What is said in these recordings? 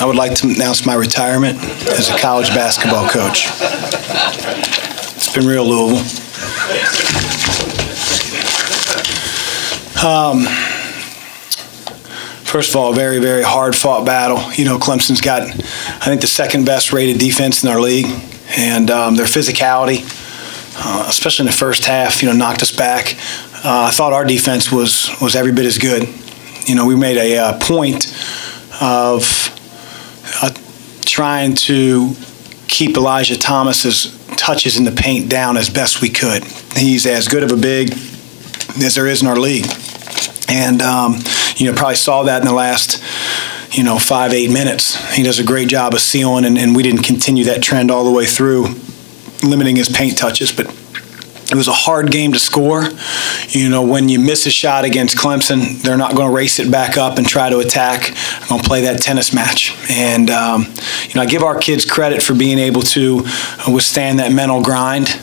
I would like to announce my retirement as a college basketball coach. It's been real, Louisville. First of all, a very, very hard-fought battle. You know, Clemson's got, I think, the second best rated defense in our league, and their physicality, especially in the first half, knocked us back. I thought our defense was every bit as good. You know, we made a point of trying to keep Elijah Thomas's touches in the paint down as best we could. He's as good of a big as there is in our league. And, probably saw that in the last, 5-8 minutes. He does a great job of sealing, and we didn't continue that trend all the way through, limiting his paint touches. But it was a hard game to score. When you miss a shot against Clemson, they're not going to race it back up and try to attack. They're going to play that tennis match. And, I give our kids credit for being able to withstand that mental grind.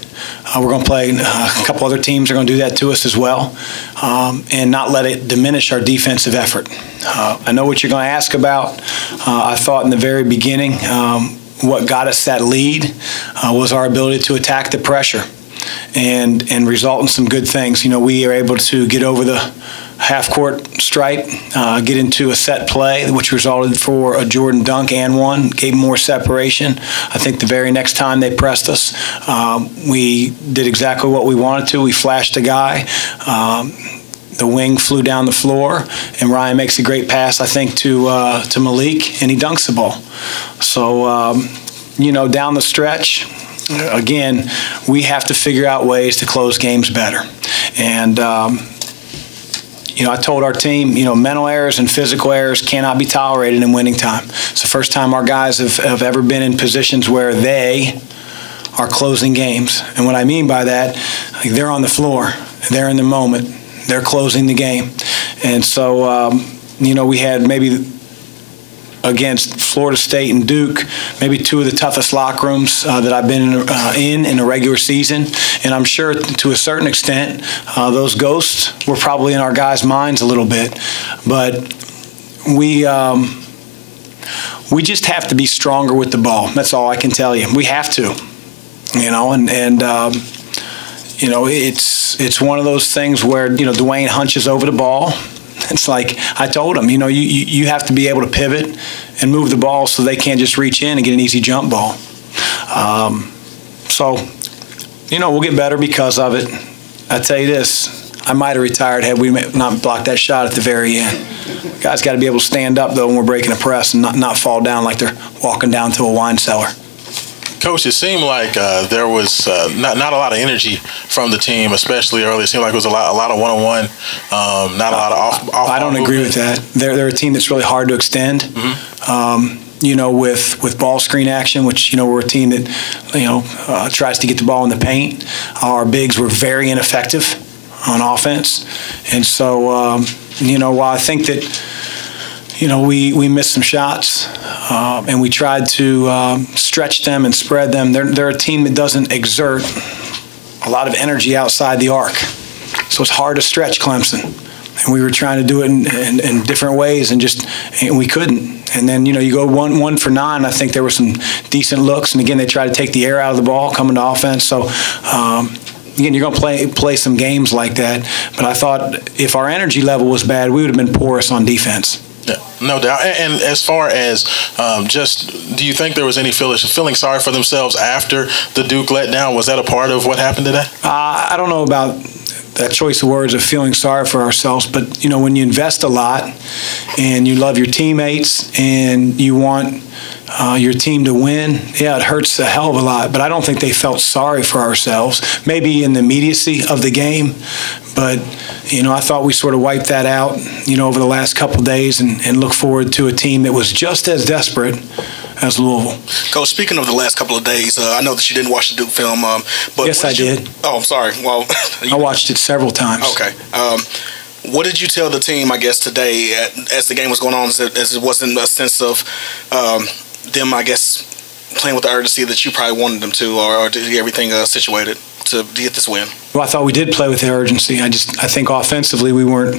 We're going to play a couple other teams are going to do that to us as well, and not let it diminish our defensive effort. I know what you're going to ask about. I thought in the very beginning what got us that lead was our ability to attack the pressure and result in some good things. We are able to get over the half-court stripe, get into a set play, which resulted for a Jordan dunk and one, gave more separation. I think the very next time they pressed us, we did exactly what we wanted to. We flashed a guy. The wing flew down the floor, and Ryan makes a great pass, I think, to Malik, and he dunks the ball. So, down the stretch, again, we have to figure out ways to close games better. And I told our team, mental errors and physical errors cannot be tolerated in winning time. It's the first time our guys have ever been in positions where they are closing games. And what I mean by that, they're on the floor, they're in the moment, they're closing the game. And so, we had maybe against Florida State and Duke, maybe two of the toughest locker rooms that I've been in the regular season. And I'm sure to a certain extent, those ghosts were probably in our guys' minds a little bit. But we just have to be stronger with the ball. That's all I can tell you. We have to, it's one of those things where, Dwayne hunches over the ball. It's like I told him, you have to be able to pivot and move the ball so they can't just reach in and get an easy jump ball. We'll get better because of it. I tell you this, I might have retired had we not blocked that shot at the very end. Guys got to be able to stand up, though, when we're breaking a press and not fall down like they're walking down to a wine cellar. Coach, it seemed like there was not a lot of energy from the team, especially early. It seemed like it was a lot of one-on-one, not a lot of off I don't agree movement. with that. They're a team that's really hard to extend. Mm-hmm. With ball screen action, which, we're a team that, tries to get the ball in the paint. Our bigs were very ineffective on offense. And so, while I think that, we missed some shots, and we tried to stretch them and spread them. They're a team that doesn't exert a lot of energy outside the arc. So it's hard to stretch Clemson. And we were trying to do it in different ways, and we couldn't. And then, you go 1 for 9. I think there were some decent looks. And, again, they tried to take the air out of the ball coming to offense. So, again, you're going to play some games like that. But I thought if our energy level was bad, we would have been porous on defense. Yeah, no doubt. And as far as do you think there was any feeling sorry for themselves after the Duke letdown? Was that a part of what happened today? I don't know about that choice of words of feeling sorry for ourselves, but, when you invest a lot and you love your teammates and you want your team to win, yeah, it hurts a hell of a lot. But I don't think they felt sorry for ourselves, maybe in the immediacy of the game. But, I thought we sort of wiped that out, over the last couple of days and look forward to a team that was just as desperate as Louisville. Coach, speaking of the last couple of days, I know that you didn't watch the Duke film. But yes, I did. Oh, I'm sorry. Well, I watched it several times. Okay. What did you tell the team, I guess, today as the game was going on, as it wasn't a sense of them, I guess, playing with the urgency that you probably wanted them to, or to get everything situated to get this win? Well, I thought we did play with the urgency. I think offensively we weren't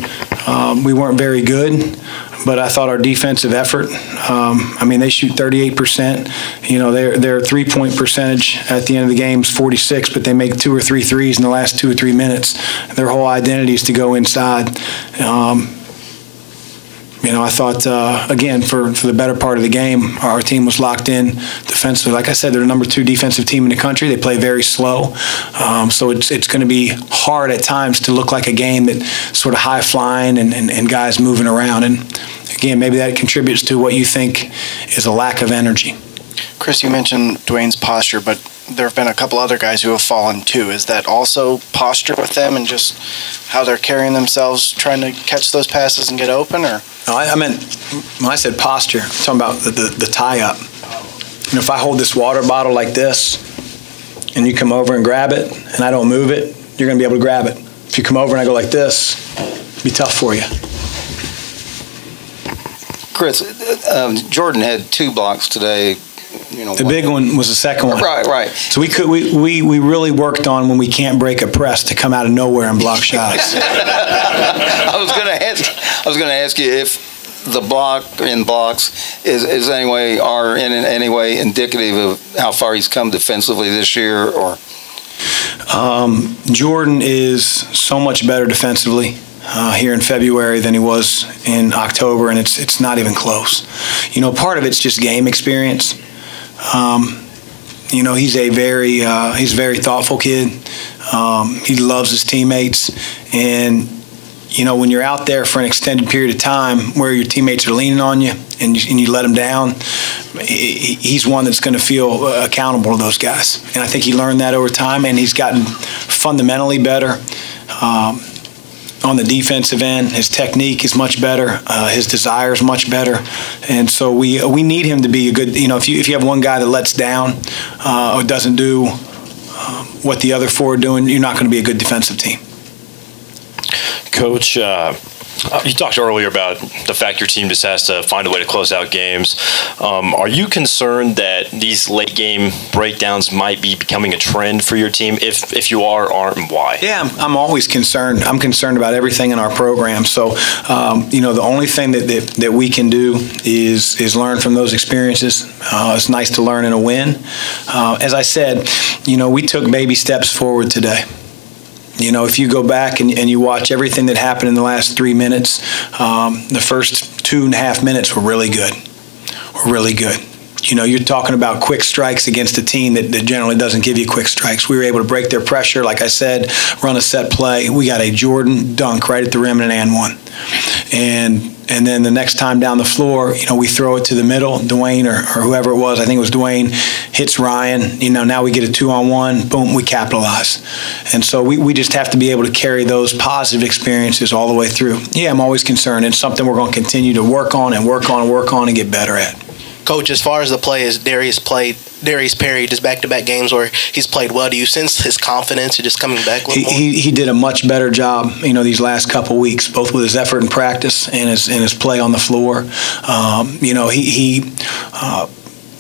very good, but I thought our defensive effort. They shoot 38%. Their 3-point percentage at the end of the game is 46, but they make 2 or 3 threes in the last 2 or 3 minutes. Their whole identity is to go inside. I thought, again, for the better part of the game, our team was locked in defensively. Like I said, they're the number 2 defensive team in the country. They play very slow. So it's going to be hard at times to look like a game that's sort of high-flying and guys moving around. And, again, maybe that contributes to what you think is a lack of energy. Chris, you mentioned Dwayne's posture, but there have been a couple other guys who have fallen too. Is that also posture with them and just how they're carrying themselves, trying to catch those passes and get open? Or no, I meant when I said posture, I'm talking about the tie-up. If I hold this water bottle like this and you come over and grab it and I don't move it, you're going to be able to grab it. If you come over and I go like this, it'll be tough for you. Chris, Jordan had 2 blocks today. The big one was the second one. Right. So we really worked on when we can't break a press to come out of nowhere and block shots. I was going to ask you if the blocks is in any way indicative of how far he's come defensively this year, or Jordan is so much better defensively here in February than he was in October, and it's not even close. Part of it's just game experience. He's a very thoughtful kid. He loves his teammates, and when you're out there for an extended period of time where your teammates are leaning on you and you let him down, he's one that's going to feel accountable to those guys. And I think he learned that over time, and he's gotten fundamentally better. On the defensive end, his technique is much better. His desire is much better, and so we need him to be a good. If you have one guy that lets down or doesn't do what the other 4 are doing, you're not going to be a good defensive team. Coach, you talked earlier about the fact your team just has to find a way to close out games. Are you concerned that these late game breakdowns might be becoming a trend for your team? If you aren't, and why? Yeah, I'm always concerned. I'm concerned about everything in our program. So, the only thing that we can do is learn from those experiences. It's nice to learn in a win. As I said, we took baby steps forward today. If you go back and you watch everything that happened in the last 3 minutes, the first 2.5 minutes were really good. You're talking about quick strikes against a team that generally doesn't give you quick strikes. We were able to break their pressure, like I said, run a set play. We got a Jordan dunk right at the rim and an and one. And then the next time down the floor, we throw it to the middle. Dwayne or whoever it was, I think it was Dwayne, hits Ryan. Now we get a 2-on-1. Boom, we capitalize. And so we just have to be able to carry those positive experiences all the way through. Yeah, I'm always concerned. It's something we're going to continue to work on and get better at. Coach, as far as the play, as Darius Perry, just back-to-back games where he's played well, do you sense his confidence just coming back a little more? He did a much better job, these last couple weeks, both with his effort in practice and his play on the floor. He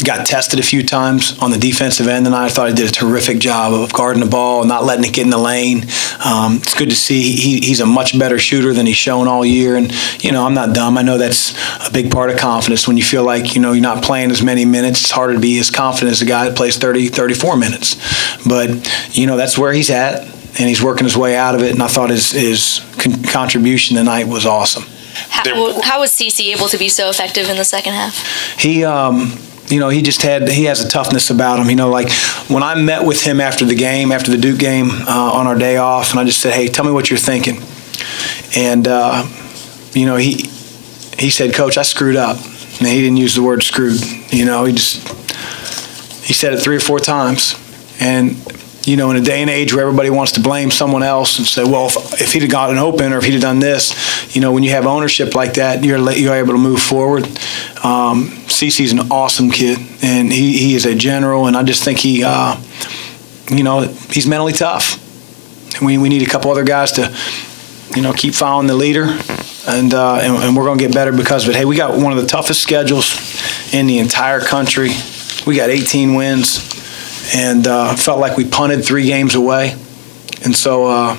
got tested a few times on the defensive end tonight. I thought he did a terrific job of guarding the ball, not letting it get in the lane. It's good to see he's a much better shooter than he's shown all year. And, I'm not dumb. I know that's a big part of confidence. When you feel like, you're not playing as many minutes, it's harder to be as confident as a guy that plays 30, 34 minutes. But, that's where he's at, and he's working his way out of it. And I thought his contribution tonight was awesome. How was CeCe able to be so effective in the second half? He has a toughness about him. Like when I met with him after the Duke game on our day off, and I just said, hey, tell me what you're thinking. And, he said, Coach, I screwed up. And he didn't use the word screwed. He said it 3 or 4 times. And, in a day and age where everybody wants to blame someone else and say, well, if he'd have gotten open or if he'd have done this, when you have ownership like that, you're able to move forward. CeCe's an awesome kid, and he is a general, and I just think he's mentally tough. And we need a couple other guys to, keep following the leader, and we're going to get better because of it. Hey, we got one of the toughest schedules in the entire country. We got 18 wins. And felt like we punted 3 games away. And so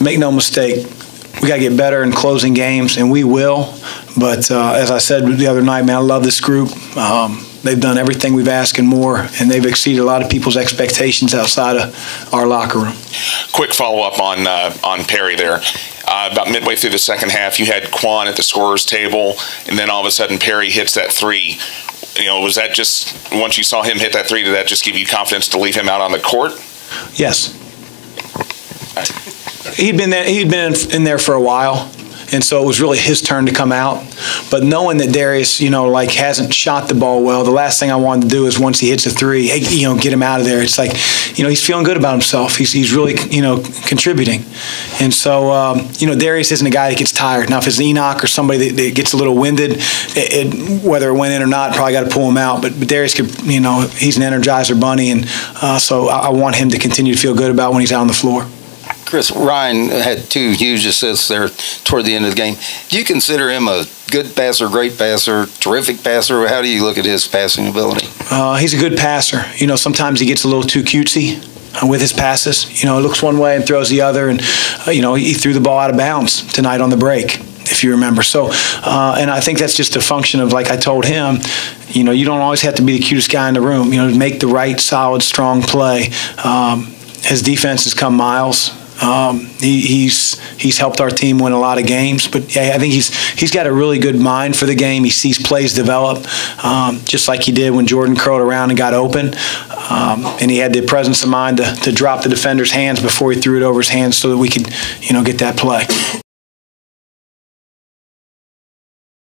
make no mistake, we got to get better in closing games, and we will. But as I said the other night, man, I love this group. They've done everything we've asked and more, and they've exceeded a lot of people's expectations outside of our locker room. Quick follow-up on Perry there. About midway through the second half, you had Quan at the scorer's table, and then all of a sudden Perry hits that three. Was that just, once you saw him hit that three, did that just give you confidence to leave him out on the court? Yes. He'd been in there for a while, and so it was really his turn to come out. But knowing that Darius, hasn't shot the ball well, the last thing I wanted to do is once he hits a three, hey, get him out of there. It's like, he's feeling good about himself. He's really, contributing. And so, Darius isn't a guy that gets tired. Now, if it's Enoch or somebody that gets a little winded, whether it went in or not, probably got to pull him out. But Darius could, he's an Energizer bunny, and so I want him to continue to feel good about when he's out on the floor. Chris, Ryan had 2 huge assists there toward the end of the game. Do you consider him a good passer, great passer, terrific passer? How do you look at his passing ability? He's a good passer. Sometimes he gets a little too cutesy with his passes. Looks one way and throws the other. And, he threw the ball out of bounds tonight on the break, if you remember. So, and I think that's just a function of, like I told him, you don't always have to be the cutest guy in the room. Make the right, solid, strong play. His defense has come miles. He's helped our team win a lot of games, but yeah, I think he's got a really good mind for the game. He sees plays develop, just like he did when Jordan curled around and got open, and he had the presence of mind to drop the defender's hands before he threw it over his hands so that we could, get that play.